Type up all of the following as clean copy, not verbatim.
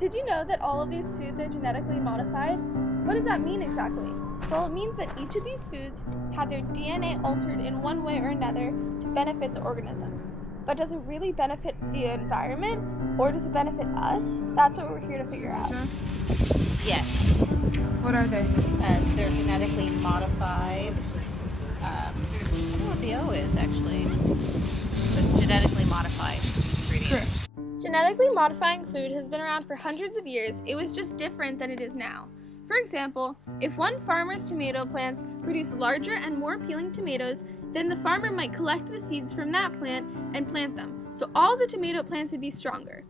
Did you know that all of these foods are genetically modified? What does that mean exactly? Well, it means that each of these foods have their DNA altered in one way or another to benefit the organism. But does it really benefit the environment, or does it benefit us? That's what we're here to figure out. Yes. What are they? They're genetically modified. I don't know what the O is actually. It's genetically modified ingredients. Genetically modifying food has been around for hundreds of years. It was just different than it is now. For example, if one farmer's tomato plants produce larger and more appealing tomatoes, then the farmer might collect the seeds from that plant and plant them, so all the tomato plants would be stronger.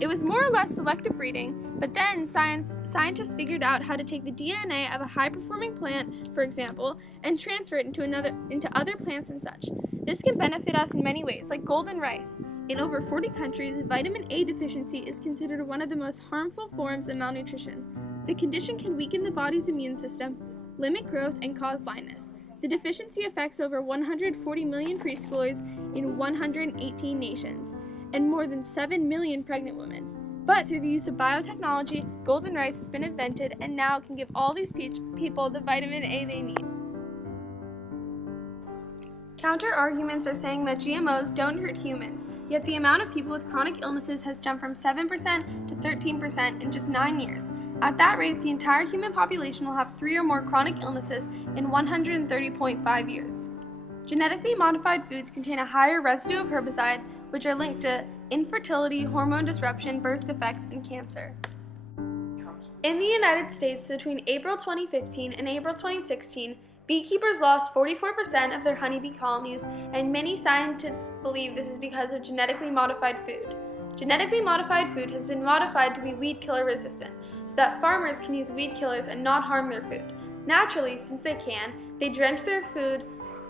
It was more or less selective breeding, but then scientists figured out how to take the DNA of a high-performing plant, for example, and transfer it into other plants and such. This can benefit us in many ways, like golden rice. In over 40 countries, vitamin A deficiency is considered one of the most harmful forms of malnutrition. The condition can weaken the body's immune system, limit growth, and cause blindness. The deficiency affects over 140 million preschoolers in 118 nations, and more than 7 million pregnant women. But through the use of biotechnology, golden rice has been invented and now can give all these people the vitamin A they need. Counter-arguments are saying that GMOs don't hurt humans, yet the amount of people with chronic illnesses has jumped from 7% to 13% in just 9 years. At that rate, the entire human population will have 3 or more chronic illnesses in 130.5 years. Genetically modified foods contain a higher residue of herbicide, which are linked to infertility, hormone disruption, birth defects, and cancer. In the United States, between April 2015 and April 2016, beekeepers lost 44% of their honeybee colonies, and many scientists believe this is because of genetically modified food. Genetically modified food has been modified to be weed killer resistant, so that farmers can use weed killers and not harm their food. Naturally, since they can, they drench their food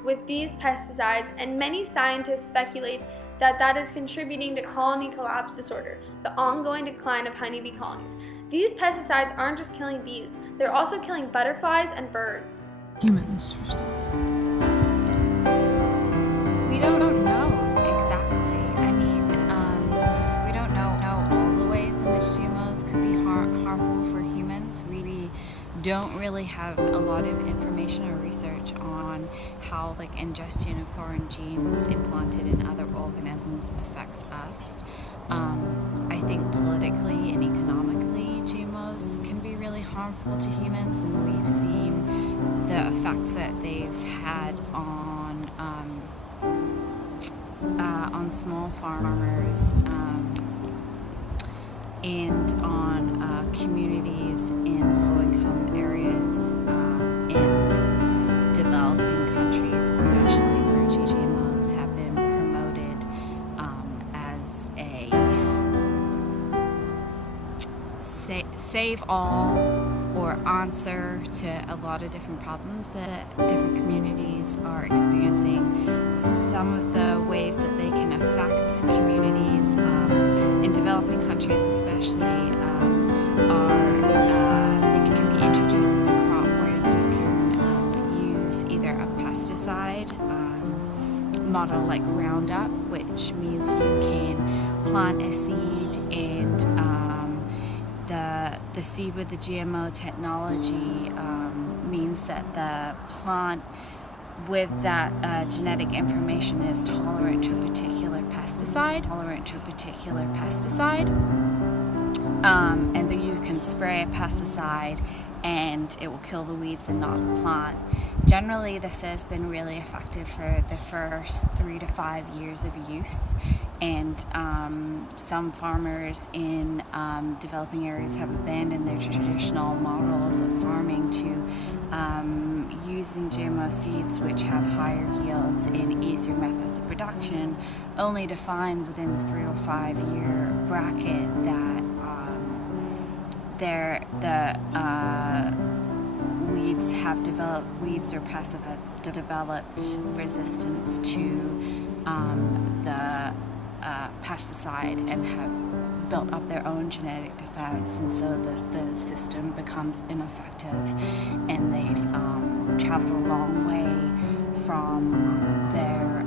with these pesticides, and many scientists speculate that that is contributing to colony collapse disorder, the ongoing decline of honeybee colonies. These pesticides aren't just killing bees, they're also killing butterflies and birds. Humans, first of all. We don't know exactly. I mean, we don't know all the ways in which GMOs could be harmful for humans. We don't really have a lot of information or research on how ingestion of foreign genes implanted in other organisms affects us. I think politically and economically, GMOs can be really harmful to humans, and we've seen the effect that they've had on small farmers and on communities in low-income areas in developing countries, especially where GMOs have been promoted as a save all or answer to a lot of different problems that different communities are experiencing. Some of the ways that they can affect communities in developing countries especially are they can be introduced as a crop where you can use either a pesticide model like Roundup, which means you can plant a seed and the seed with the GMO technology means that the plant with that genetic information is tolerant to a particular pesticide, and then you can spray a pesticide and it will kill the weeds and not the plant. Generally, this has been really effective for the first 3 to 5 years of use, and some farmers in developing areas have abandoned their traditional models of farming to using GMO seeds, which have higher yields and easier methods of production, only to find within the 3 or 5 year bracket that weeds or pests have developed resistance to the pesticide and have built up their own genetic defense, and so the system becomes ineffective, and they've traveled a long way from their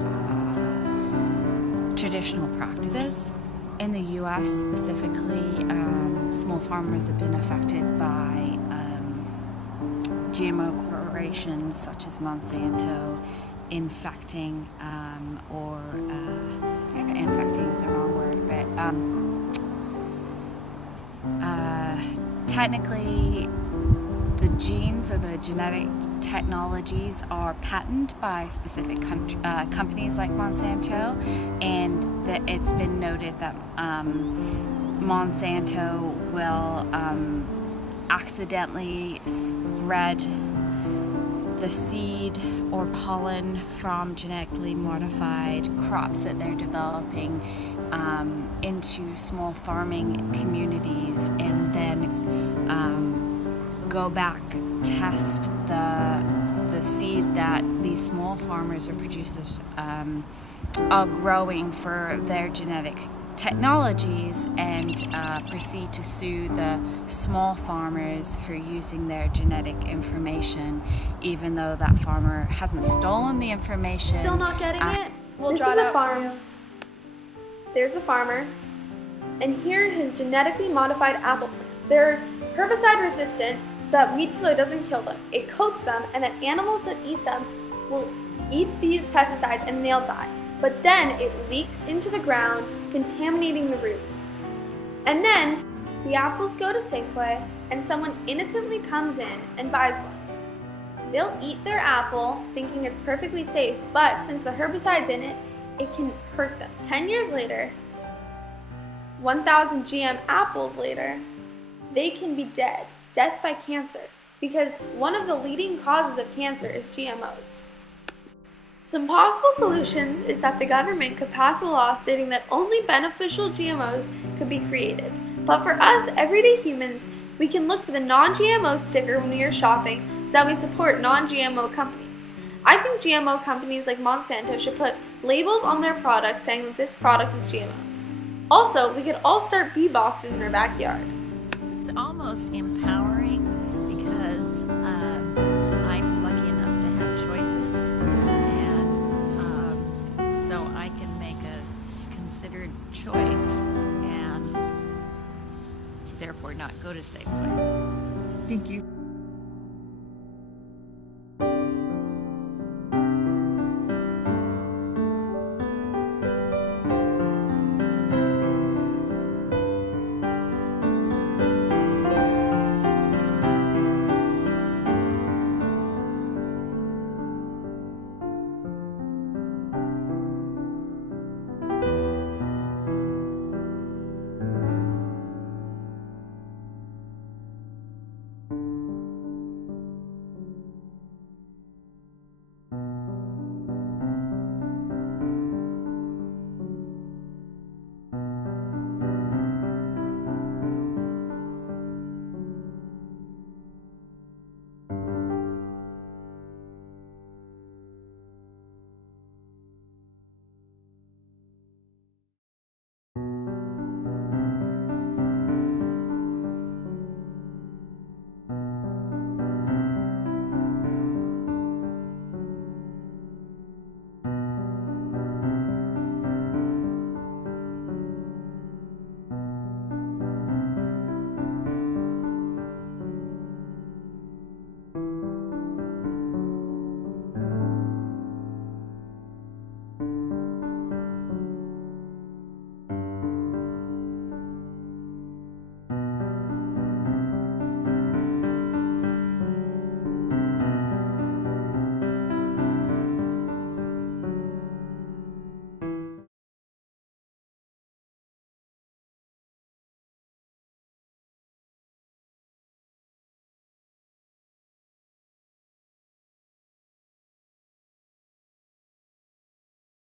traditional practices. In the U.S. specifically, small farmers have been affected by GMO corporations such as Monsanto infecting, infecting is the wrong word, but technically the genes or the genetic technologies are patented by specific companies like Monsanto, and that it's been noted that Monsanto will accidentally spread the seed or pollen from genetically modified crops that they're developing into small farming communities, and then go back, test the seed that these small farmers or producers are growing for their genetic technologies, and proceed to sue the small farmers for using their genetic information, even though that farmer hasn't stolen the information. Still not getting it? We'll draw it out. This is a farm. There's the farmer. And here are his genetically modified apple plants. They're herbicide resistant so that weed killer doesn't kill them. It coats them, and that animals that eat them will eat these pesticides and they'll die. But then it leaks into the ground, contaminating the roots. And then the apples go to Safeway, and someone innocently comes in and buys one. They'll eat their apple, thinking it's perfectly safe, but since the herbicide's in it, it can hurt them. 10 years later, 1,000 GM apples later, they can be dead. Death by cancer, because one of the leading causes of cancer is GMOs. Some possible solutions is that the government could pass a law stating that only beneficial GMOs could be created. But for us, everyday humans, we can look for the non-GMO sticker when we are shopping so that we support non-GMO companies. I think GMO companies like Monsanto should put labels on their products saying that this product is GMOs. Also, we could all start bee boxes in our backyard. It's almost empowering because I'm lucky enough to have choices, and so I can make a considered choice and therefore not go to Safeway. Thank you.